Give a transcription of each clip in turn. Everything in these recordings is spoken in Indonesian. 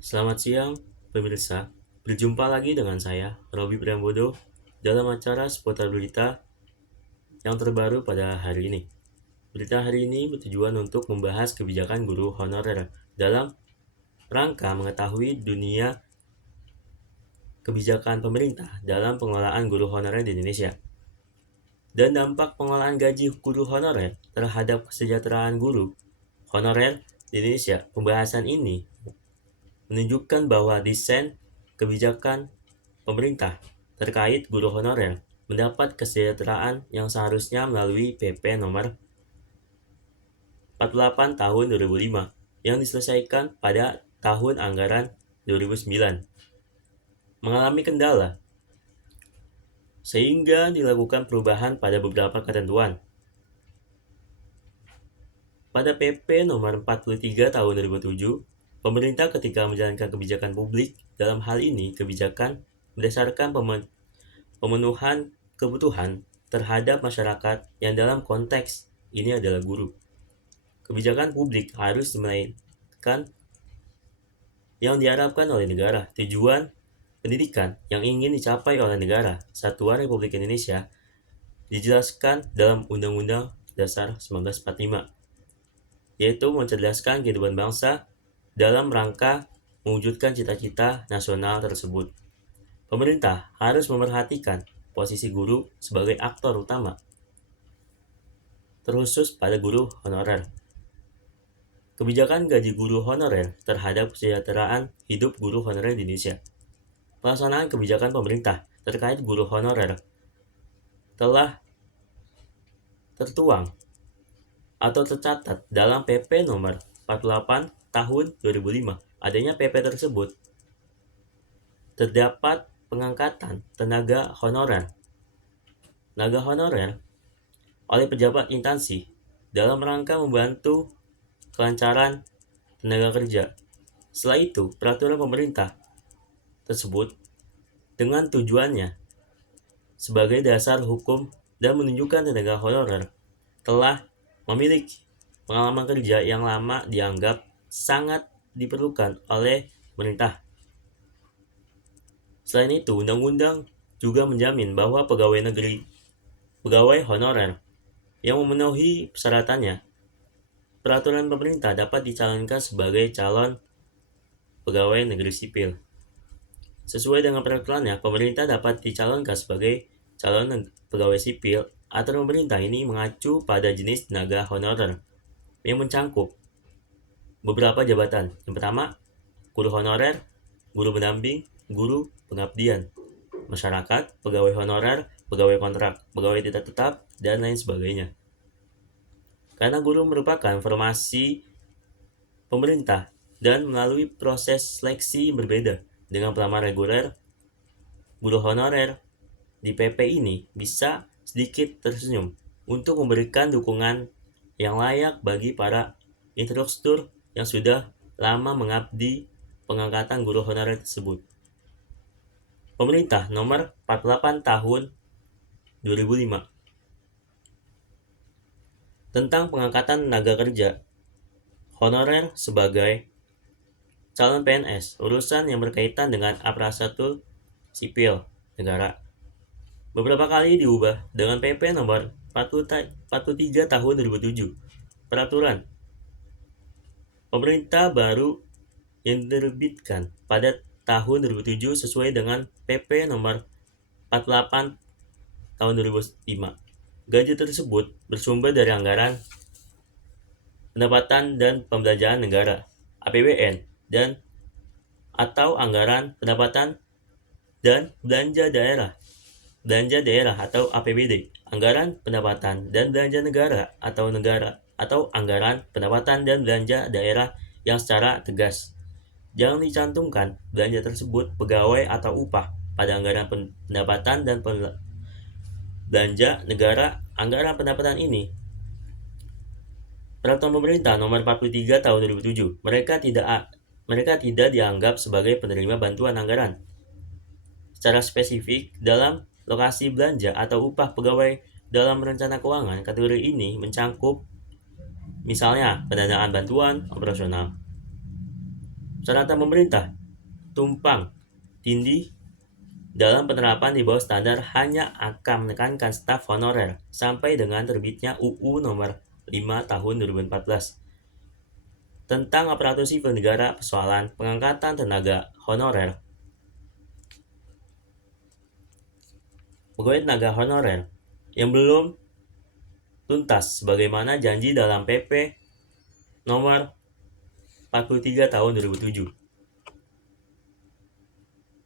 Selamat siang, pemirsa. Berjumpa lagi dengan saya, Robi Priambodo, dalam acara seputar berita yang terbaru pada hari ini. Berita hari ini bertujuan untuk membahas kebijakan guru honorer dalam rangka mengetahui dunia kebijakan pemerintah dalam pengelolaan guru honorer di Indonesia dan dampak pengelolaan gaji guru honorer terhadap kesejahteraan guru honorer di Indonesia. Pembahasan ini menunjukkan bahwa desain kebijakan pemerintah terkait guru honorer mendapat kesejahteraan yang seharusnya melalui PP nomor 48 tahun 2005 yang diselesaikan pada tahun anggaran 2009 mengalami kendala sehingga dilakukan perubahan pada beberapa ketentuan. Pada PP nomor 43 tahun 2007, pemerintah ketika menjalankan kebijakan publik dalam hal ini kebijakan berdasarkan pemenuhan kebutuhan terhadap masyarakat yang dalam konteks ini adalah guru. Kebijakan publik harus dimainkan yang diharapkan oleh negara. Tujuan pendidikan yang ingin dicapai oleh negara Kesatuan Republik Indonesia dijelaskan dalam Undang-Undang Dasar 1945, yaitu mencerdaskan kehidupan bangsa dalam rangka mewujudkan cita-cita nasional tersebut. Pemerintah harus memperhatikan posisi guru sebagai aktor utama, terkhusus pada guru honorer. Kebijakan gaji guru honorer terhadap kesejahteraan hidup guru honorer di Indonesia. Pelaksanaan kebijakan pemerintah terkait guru honorer telah tertuang atau tercatat dalam PP nomor 48 tahun 2005. Adanya PP tersebut terdapat pengangkatan tenaga honorer oleh pejabat instansi dalam rangka membantu kelancaran tenaga kerja. Setelah itu, peraturan pemerintah tersebut dengan tujuannya sebagai dasar hukum dan menunjukkan tenaga honorer telah memiliki pengalaman kerja yang lama dianggap sangat diperlukan oleh pemerintah. Selain itu, undang-undang juga menjamin bahwa pegawai honorer yang memenuhi persyaratannya peraturan pemerintah dapat dicalonkan sebagai calon pegawai negeri sipil. Sesuai dengan peraturannya, pemerintah dapat dicalonkan sebagai calon pegawai sipil atau pemerintah ini mengacu pada jenis tenaga honorer yang mencangkup beberapa jabatan. Yang pertama, guru honorer, guru pendamping, guru pengabdian masyarakat, pegawai honorer, pegawai kontrak, pegawai tidak tetap, dan lain sebagainya. Karena guru merupakan formasi pemerintah dan melalui proses seleksi berbeda dengan pelamar reguler, guru honorer di PP ini bisa sedikit tersenyum untuk memberikan dukungan yang layak bagi para instruktur yang sudah lama mengabdi pengangkatan guru honorer tersebut. Pemerintah nomor 48 tahun 2005 tentang pengangkatan tenaga kerja honorer sebagai calon PNS, urusan yang berkaitan dengan aparatur sipil negara. Beberapa kali diubah dengan PP nomor 43 tahun 2007. Peraturan pemerintah baru yang diterbitkan pada tahun 2007 sesuai dengan PP nomor 48 tahun 2005. Gaji tersebut bersumber dari anggaran pendapatan dan pembelanjaan negara (APBN) dan atau anggaran pendapatan dan belanja daerah atau APBD, anggaran pendapatan dan belanja negara atau anggaran pendapatan dan belanja daerah yang secara tegas. Jangan dicantumkan belanja tersebut pegawai atau upah pada anggaran pendapatan dan belanja negara. Anggaran pendapatan ini peraturan pemerintah nomor 43 tahun 2007. Mereka tidak dianggap sebagai penerima bantuan anggaran secara spesifik dalam lokasi belanja atau upah pegawai dalam rencana keuangan. Kategori ini mencangkup misalnya pendanaan bantuan operasional. Persyaratan pemerintah tumpang tindih dalam penerapan di bawah standar hanya akan menekankan staf honorer sampai dengan terbitnya UU nomor 5 tahun 2014 tentang aparatur sipil negara persoalan pengangkatan tenaga honorer. Pegawai tenaga honorer yang belum tuntas sebagaimana janji dalam PP nomor 43 tahun 2007.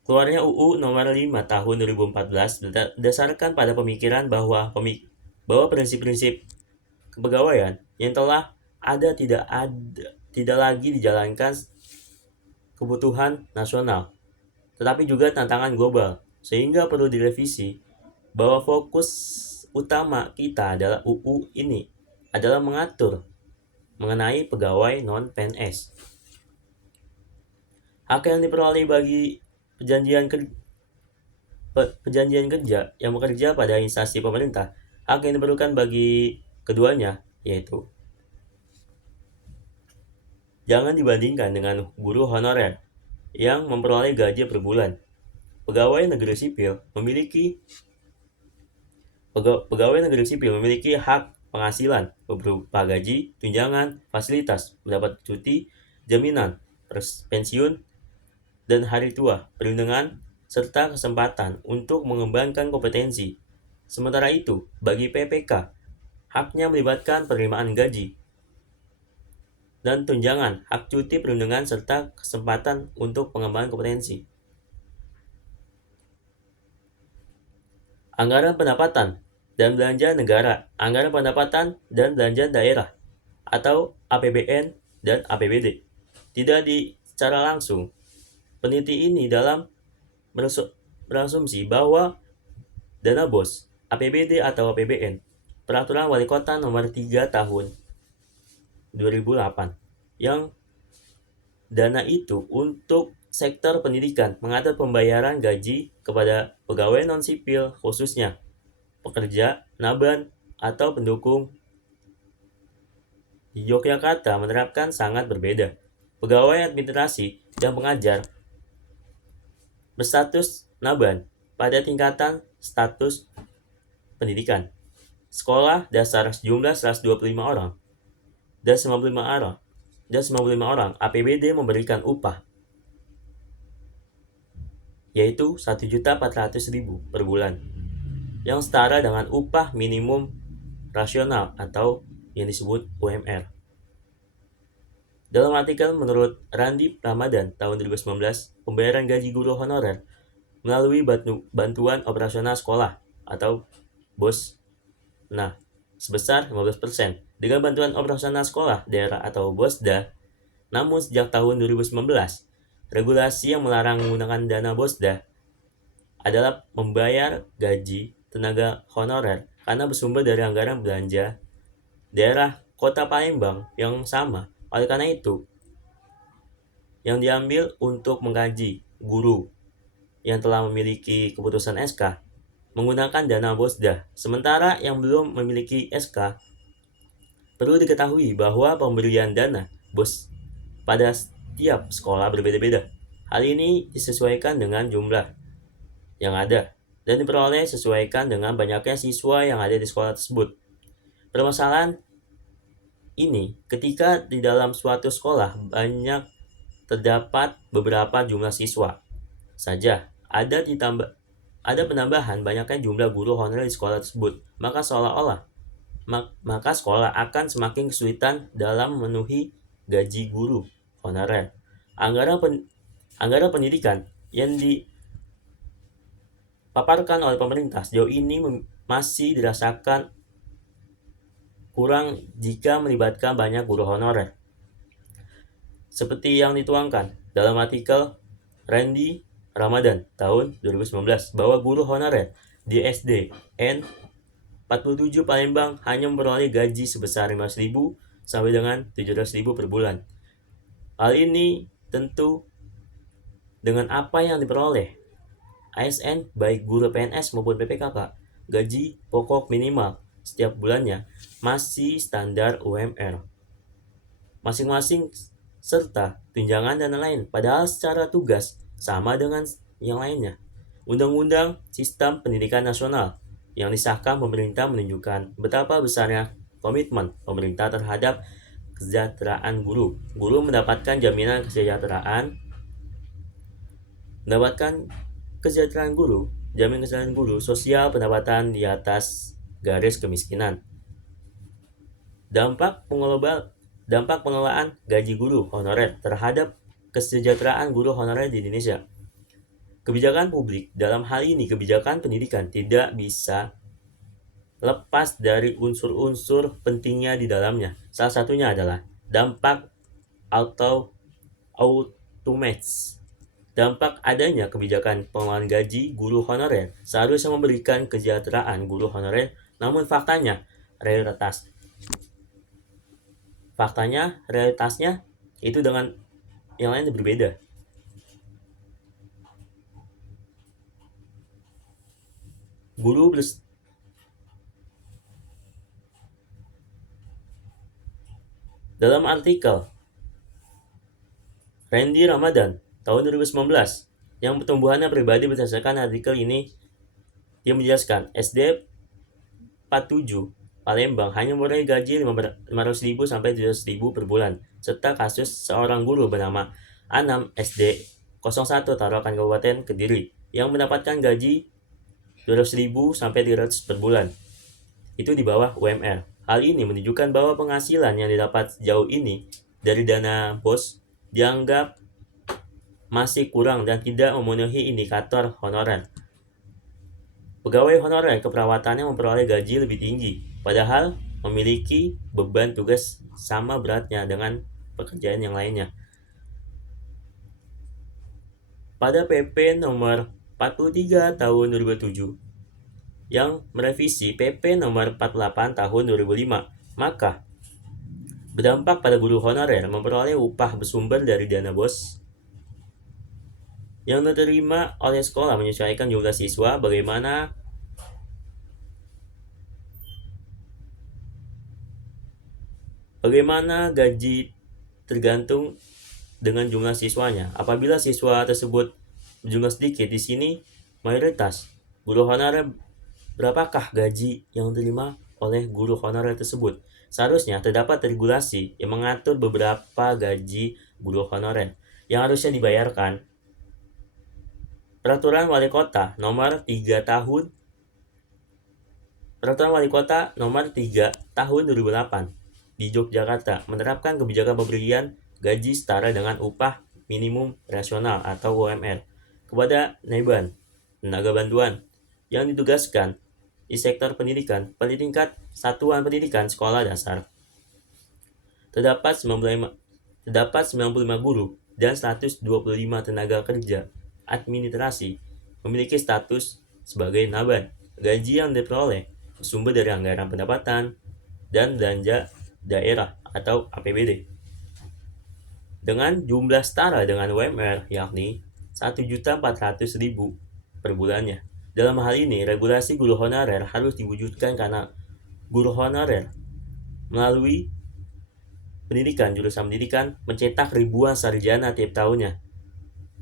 Keluarnya UU nomor 5 tahun 2014 berdasarkan pada pemikiran bahwa prinsip-prinsip kepegawaian yang telah ada tidak lagi dijalankan kebutuhan nasional, tetapi juga tantangan global, sehingga perlu direvisi bahwa fokus utama kita adalah UU ini adalah mengatur mengenai pegawai non-PNS. Hak yang diperoleh bagi perjanjian kerja yang bekerja pada instansi pemerintah, hak yang diperlukan bagi keduanya yaitu jangan dibandingkan dengan guru honorer yang memperoleh gaji per bulan. Pegawai negeri sipil memiliki hak penghasilan berupa gaji, tunjangan, fasilitas, mendapat cuti, jaminan, pensiun, dan hari tua, perlindungan, serta kesempatan untuk mengembangkan kompetensi. Sementara itu, bagi PPK, haknya melibatkan penerimaan gaji dan tunjangan, hak cuti, perlindungan, serta kesempatan untuk pengembangan kompetensi. Anggaran pendapatan dan belanja negara, anggaran pendapatan dan belanja daerah, atau APBN dan APBD. Tidak secara langsung, peneliti ini dalam berasumsi bahwa dana BOS, APBD atau APBN, Peraturan Wali Kota Nomor 3 Tahun 2008, yang dana itu untuk sektor pendidikan mengatur pembayaran gaji kepada pegawai non-sipil khususnya pekerja, naban, atau pendukung. Di Yogyakarta menerapkan sangat berbeda. Pegawai administrasi dan pengajar berstatus naban pada tingkatan status pendidikan. Sekolah dasar sejumlah 125 orang dan 95 orang APBD memberikan upah yaitu 1.400.000 per bulan yang setara dengan upah minimum rasional atau yang disebut UMR. Dalam artikel menurut Randi Ramadan tahun 2019, pembayaran gaji guru honorer melalui bantuan operasional sekolah atau BOS sebesar 15% dengan bantuan operasional sekolah daerah atau BOSDA. Namun sejak tahun 2019, regulasi yang melarang menggunakan dana BOSDA adalah membayar gaji tenaga honorer karena bersumber dari anggaran belanja daerah Kota Palembang yang sama. Oleh karena itu, yang diambil untuk menggaji guru yang telah memiliki keputusan SK menggunakan dana BOSDA, sementara yang belum memiliki SK. Perlu diketahui bahwa pemberian dana BOS pada setiap sekolah berbeda-beda. Hal ini disesuaikan dengan jumlah yang ada dan diperoleh sesuaikan dengan banyaknya siswa yang ada di sekolah tersebut. Permasalahan ini ketika di dalam suatu sekolah banyak terdapat beberapa jumlah siswa saja, ada penambahan banyaknya jumlah guru honorer di sekolah tersebut, maka sekolah akan semakin kesulitan dalam memenuhi gaji guru honorer. Anggaran pendidikan yang dipaparkan oleh pemerintah sejauh ini masih dirasakan kurang jika melibatkan banyak guru honorer. Seperti yang dituangkan dalam artikel Randi Ramadan tahun 2019 bahwa guru honorer di SD N 47 Palembang hanya memperoleh gaji sebesar 15.000 sampai dengan 17.000 per bulan. Hal ini tentu dengan apa yang diperoleh ASN baik guru PNS maupun PPKK, gaji pokok minimal setiap bulannya masih standar UMR. Masing-masing serta tunjangan dan lain-lain. Padahal secara tugas sama dengan yang lainnya. Undang-Undang Sistem Pendidikan Nasional yang disahkan pemerintah menunjukkan betapa besarnya komitmen pemerintah terhadap kesejahteraan guru. Guru mendapatkan jaminan jaminan kesejahteraan guru, sosial, pendapatan di atas garis kemiskinan. Dampak pengelolaan gaji guru honorer terhadap kesejahteraan guru honorer di Indonesia. Kebijakan publik, dalam hal ini kebijakan pendidikan, tidak bisa lepas dari unsur-unsur pentingnya di dalamnya. Salah satunya adalah dampak automates. Dampak adanya kebijakan pengelolaan gaji guru honorer seharusnya memberikan kesejahteraan guru honorer, namun faktanya realitasnya itu dengan yang lain berbeda. Dalam artikel Randy Ramadan tahun 2019 yang pertumbuhannya pribadi berdasarkan artikel ini, dia menjelaskan SD 47 Palembang hanya memperoleh gaji 500.000 sampai 700.000 per bulan, serta kasus seorang guru bernama Anam SD 01 Tarakan Kabupaten Kediri yang mendapatkan gaji 200.000 sampai 300 per bulan. Itu di bawah UMR. Hal ini menunjukkan bahwa penghasilan yang didapat sejauh ini dari dana BOS dianggap masih kurang dan tidak memenuhi indikator honorer. Pegawai honorer keperawatannya memperoleh gaji lebih tinggi, padahal memiliki beban tugas sama beratnya dengan pekerjaan yang lainnya. Pada PP nomor 43 tahun 2007 yang merevisi PP nomor 48 tahun 2005, maka berdampak pada guru honorer memperoleh upah bersumber dari dana BOS yang diterima oleh sekolah menyesuaikan jumlah siswa. Bagaimana gaji tergantung dengan jumlah siswanya. Apabila siswa tersebut jumlah sedikit, di sini mayoritas guru honorer, berapakah gaji yang diterima oleh guru honorer tersebut? Seharusnya terdapat regulasi yang mengatur beberapa gaji guru honorer yang harusnya dibayarkan. Peraturan Wali Kota nomor 3 tahun 2008 di Yogyakarta menerapkan kebijakan pemberian gaji setara dengan upah minimum nasional atau UMR kepada Neban, tenaga bantuan yang ditugaskan di sektor pendidikan pada tingkat satuan pendidikan sekolah dasar. Terdapat 95 guru dan 125 tenaga kerja administrasi memiliki status sebagai naban. Gaji yang diperoleh bersumber dari anggaran pendapatan dan belanja daerah atau APBD dengan jumlah setara dengan UMR, yakni 1.400.000 per bulannya. Dalam hal ini, regulasi guru honorer harus diwujudkan karena guru honorer melalui jurusan pendidikan mencetak ribuan sarjana tiap tahunnya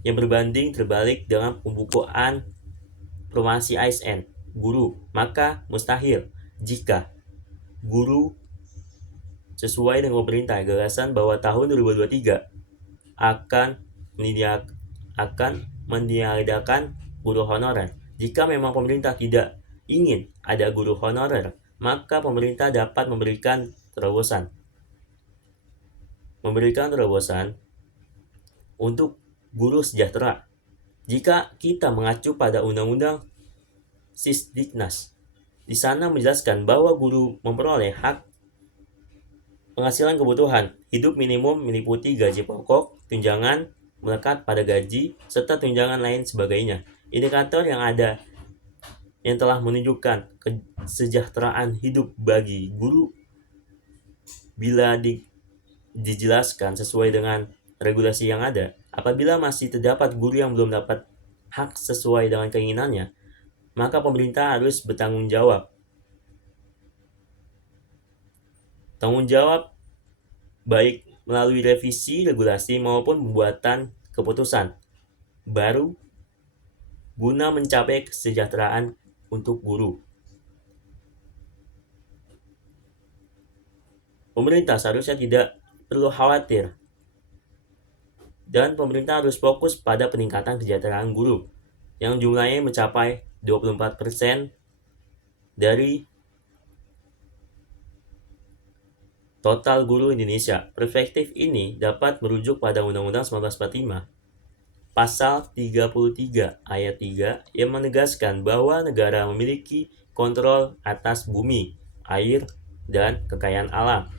yang berbanding terbalik dengan pembukuan promosi ASN guru. Maka mustahil jika guru sesuai dengan pemerintah gagasan bahwa tahun 2023 akan meniadakan guru honorer. Jika memang pemerintah tidak ingin ada guru honorer, maka pemerintah dapat memberikan terobosan untuk guru sejahtera. Jika kita mengacu pada Undang-Undang Sisdiknas, di sana menjelaskan bahwa guru memperoleh hak penghasilan kebutuhan hidup minimum meliputi gaji pokok, tunjangan melekat pada gaji, serta tunjangan lain sebagainya. Indikator yang telah menunjukkan kesejahteraan hidup bagi guru bila dijelaskan sesuai dengan regulasi yang ada. Apabila masih terdapat guru yang belum dapat hak sesuai dengan keinginannya, maka pemerintah harus bertanggung jawab. Tanggung jawab baik melalui revisi regulasi maupun pembuatan keputusan baru guna mencapai kesejahteraan untuk guru. Pemerintah seharusnya tidak perlu khawatir dan pemerintah harus fokus pada peningkatan kesejahteraan guru yang jumlahnya mencapai 24% dari total guru Indonesia. Perspektif ini dapat merujuk pada Undang-Undang 1945 Pasal 33 ayat 3 yang menegaskan bahwa negara memiliki kontrol atas bumi, air, dan kekayaan alam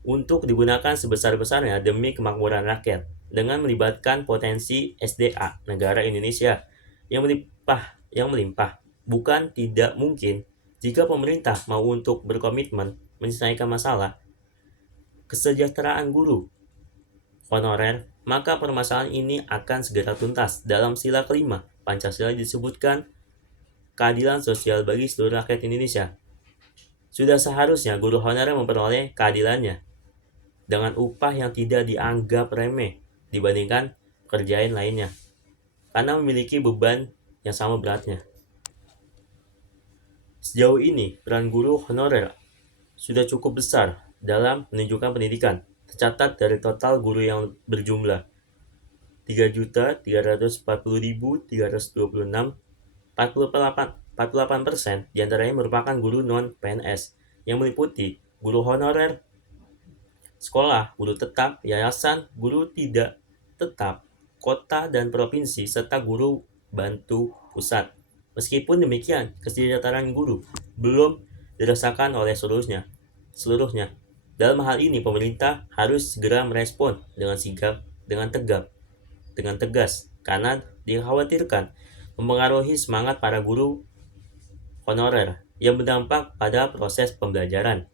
untuk digunakan sebesar-besarnya demi kemakmuran rakyat dengan melibatkan potensi SDA negara Indonesia yang melimpah. Bukan tidak mungkin jika pemerintah mau untuk berkomitmen menyelesaikan masalah kesejahteraan guru honorer, maka permasalahan ini akan segera tuntas. Dalam sila kelima Pancasila disebutkan keadilan sosial bagi seluruh rakyat Indonesia. Sudah seharusnya guru honorer memperoleh keadilannya dengan upah yang tidak dianggap remeh dibandingkan pekerjaan lainnya, karena memiliki beban yang sama beratnya. Sejauh ini, peran guru honorer sudah cukup besar dalam menunjukkan pendidikan. Tercatat dari total guru yang berjumlah 3.340.326, 48% diantaranya merupakan guru non-PNS yang meliputi guru honorer sekolah, guru tetap, yayasan, guru tidak tetap, kota dan provinsi, serta guru bantu pusat. Meskipun demikian, kesejahteraan guru belum dirasakan oleh seluruhnya. Dalam hal ini, pemerintah harus segera merespon dengan sigap, dengan tegas, karena dikhawatirkan mempengaruhi semangat para guru honorer yang berdampak pada proses pembelajaran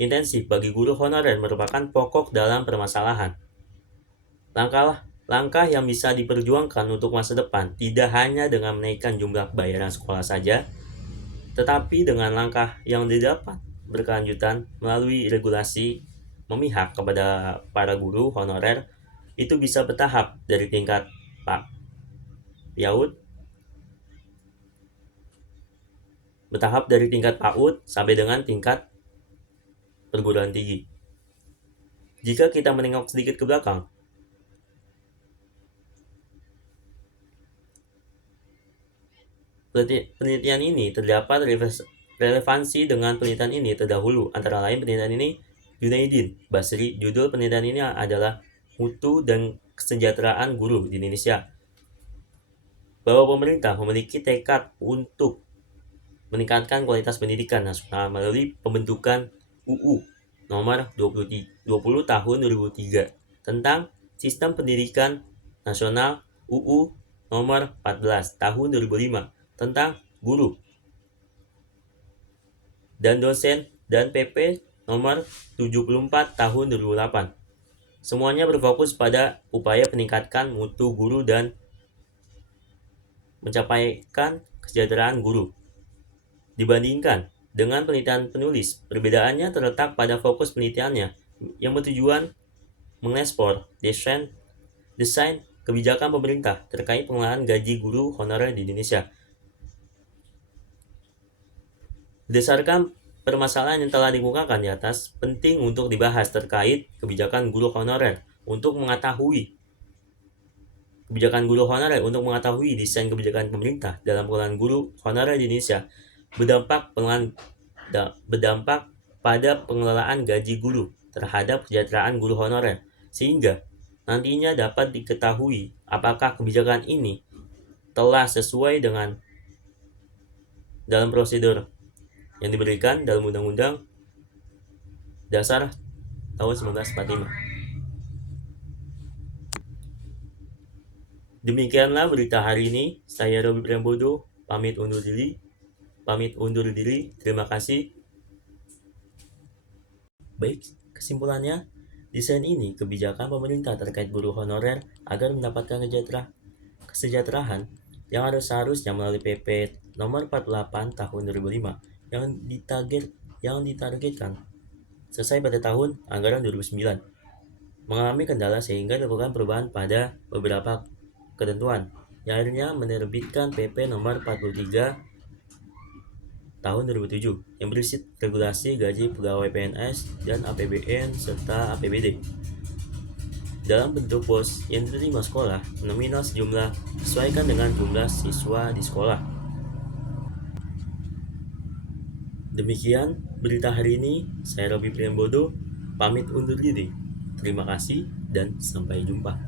intensif bagi guru honorer merupakan pokok dalam permasalahan. Langkah yang bisa diperjuangkan untuk masa depan tidak hanya dengan menaikkan jumlah bayaran sekolah saja, tetapi dengan langkah yang didapat berkelanjutan melalui regulasi memihak kepada para guru honorer itu bisa bertahap dari tingkat PAUD sampai dengan tingkat perguruan tinggi. Jika kita menengok sedikit ke belakang, penelitian ini terdapat relevansi dengan penelitian ini terdahulu. Antara lain penelitian ini Junaidin Basri. Judul penelitian ini adalah Mutu dan Kesejahteraan Guru di Indonesia. Bahwa pemerintah memiliki tekad untuk meningkatkan kualitas pendidikan nasional melalui pembentukan UU nomor 20 tahun 2003 tentang Sistem Pendidikan Nasional, UU nomor 14 tahun 2005 tentang guru dan dosen, dan PP nomor 74 tahun 2008. Semuanya berfokus pada upaya peningkatan mutu guru dan mencapaikan kesejahteraan guru. Dibandingkan dengan penelitian penulis, perbedaannya terletak pada fokus penelitiannya yang bertujuan mengekspor desain kebijakan pemerintah terkait pengelolaan gaji guru honorer di Indonesia. Berdasarkan permasalahan yang telah dikemukakan di atas, penting untuk dibahas terkait kebijakan guru honorer untuk mengetahui desain kebijakan pemerintah dalam pengelolaan guru honorer di Indonesia berdampak pada pengelolaan gaji guru terhadap kesejahteraan guru honorer, sehingga nantinya dapat diketahui apakah kebijakan ini telah sesuai dengan dalam prosedur yang diberikan dalam Undang-Undang Dasar tahun 1945. Demikianlah berita hari ini. Saya Robi Priambodo, pamit undur diri. Terima kasih. Baik, kesimpulannya, desain ini kebijakan pemerintah terkait guru honorer agar mendapatkan kesejahteraan yang seharusnya melalui PP nomor 48 tahun 2005 yang ditargetkan selesai pada tahun anggaran 2009, mengalami kendala sehingga dilakukan perubahan pada beberapa ketentuan, yang akhirnya menerbitkan PP nomor 43 tahun 2007 yang berisi regulasi gaji pegawai PNS dan APBN serta APBD dalam bentuk pos yang diterima sekolah, nominal sejumlah sesuaikan dengan jumlah siswa di sekolah. Demikian berita hari ini, saya Robi Priambodo, pamit undur diri. Terima kasih dan sampai jumpa.